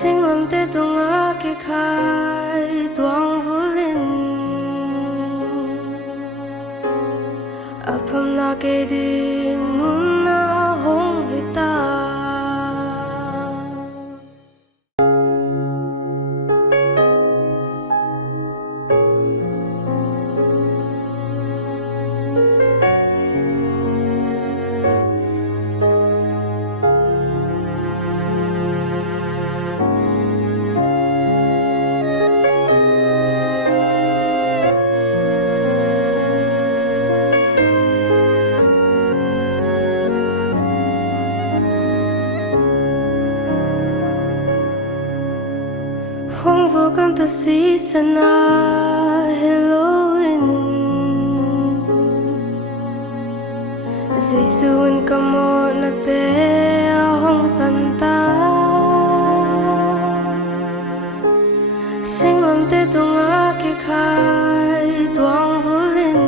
Sinh lâm tê tung á kê khai tuang vô linh Apam na kê ding nun na hong hita Hoang vô cam ta si sana Halloween Giêsu ka mo na te hong tan ta Sinh lâm te tung a kê khai tuang vô linh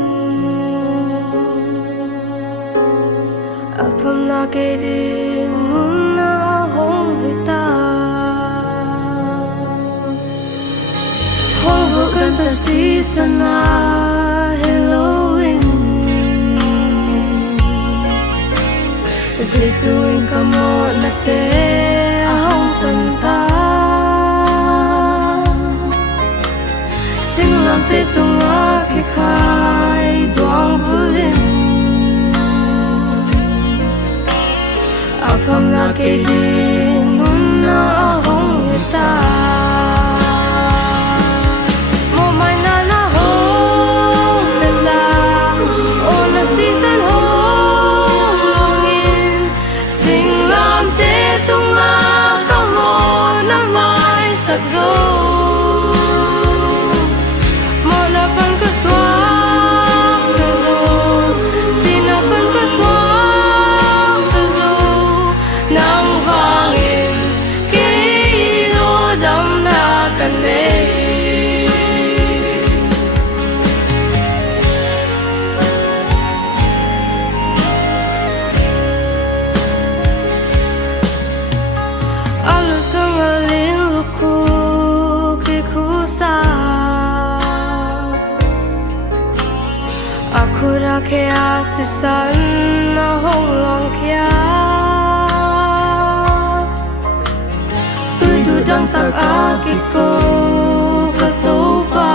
Apam na kê ding nun na hong hita Kanta si sana Halloween Giêsu ka mo na te ahong tanta Sinh lam te tung a kê khai tuang vô linh Apam na kê ding nun na ahong hita Akura ke asisan na hong long kia Tôi du đang tak akiko katopa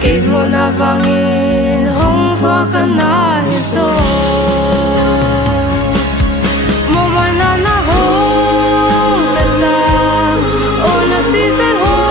Ke mo na vangin hong thua ka na hiso Mo mana na hong nata O na season hong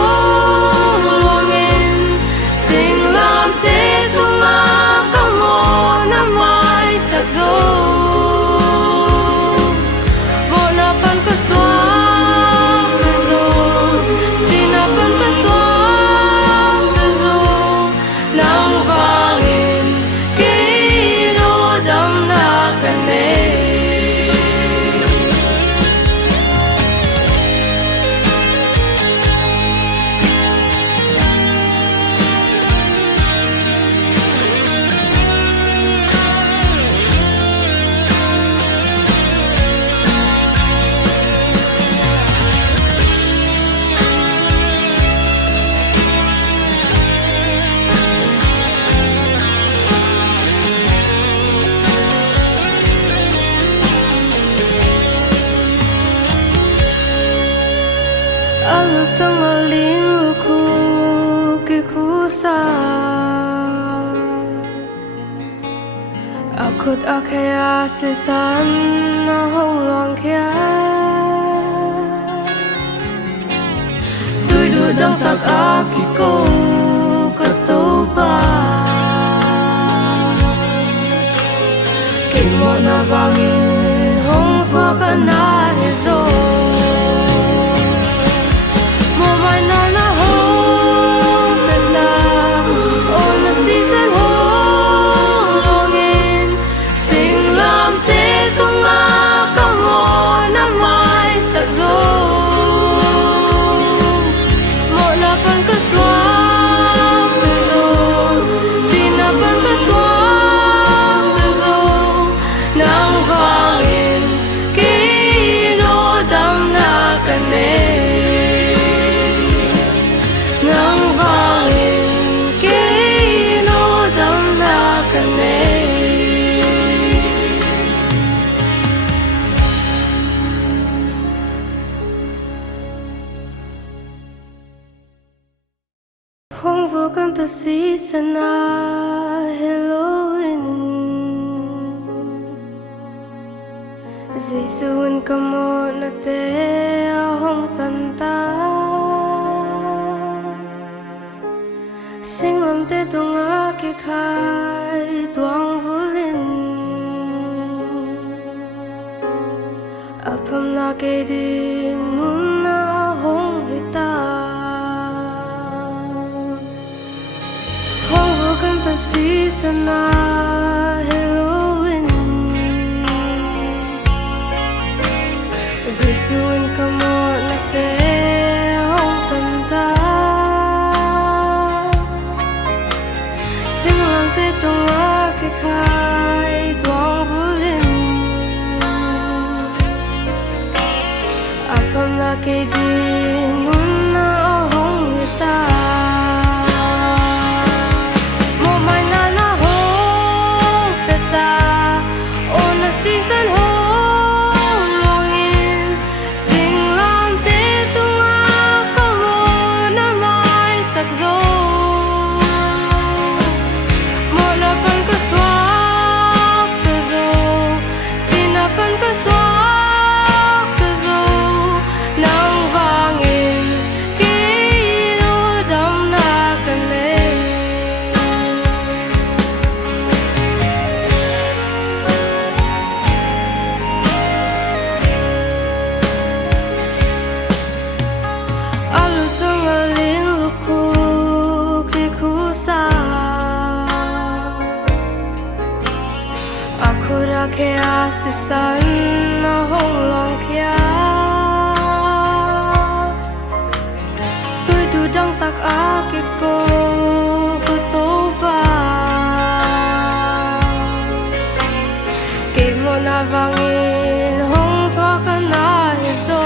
Alutang aling luku kikusa Akut ake asisan na hong long kia Tôi du dang tak akiko katopa Ke mo na vangin hong thua ka na hiso Season home longing Sing lam te tung ta season na Halloween Jisuun ka mo na te ahong tanta Singlam te tunga ke khai tuang vulin Apam na ke ding nun na hong hita Hong vukan ta season na Halloween Jisuun ka mo na te ahong tanta Singlam te tunga ke khai tuang vulin Apam na ke ding nun na ahong hita Mo mai na hong peta O na season hong longin Singlam te tunga ka mo na mai sakzo Mo na pan ka swak ta zo Sinapan ka swak ta zo Nang vangin kino dam na kane Alu tangaling luku ke kusa Aku rake asisan na hong long kia Tôi du dang tak ake ko kutoba Ke mo na vangin hong toa ka na hizo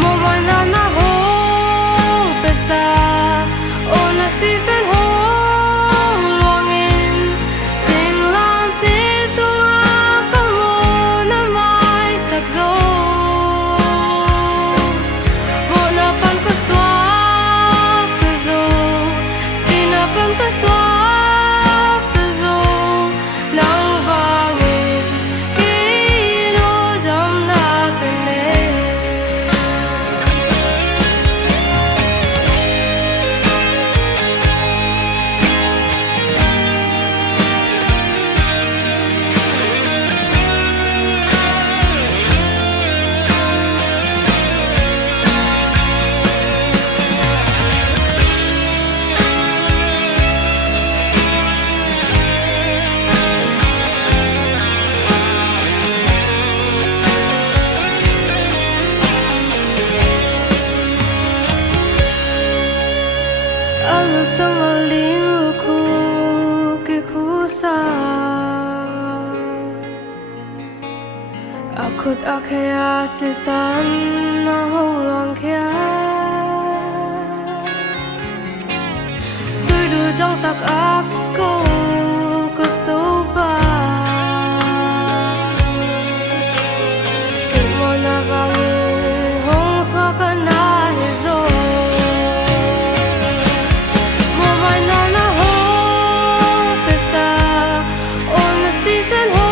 Mo mai na hong peta O na season hong longin Singlam te tunga ka mo na mai sakzo Mo na pan ka swak ta zo Sinapan ka swak ta zo Nang vangin kino dam na kane Alu tangaling luku ke kusa Akut ake asisan na hong long kia Tôi du dang tak ake ko kutoba Ke mo na vangin hong toa ka na hizo Mo mai na hong peta O na season hong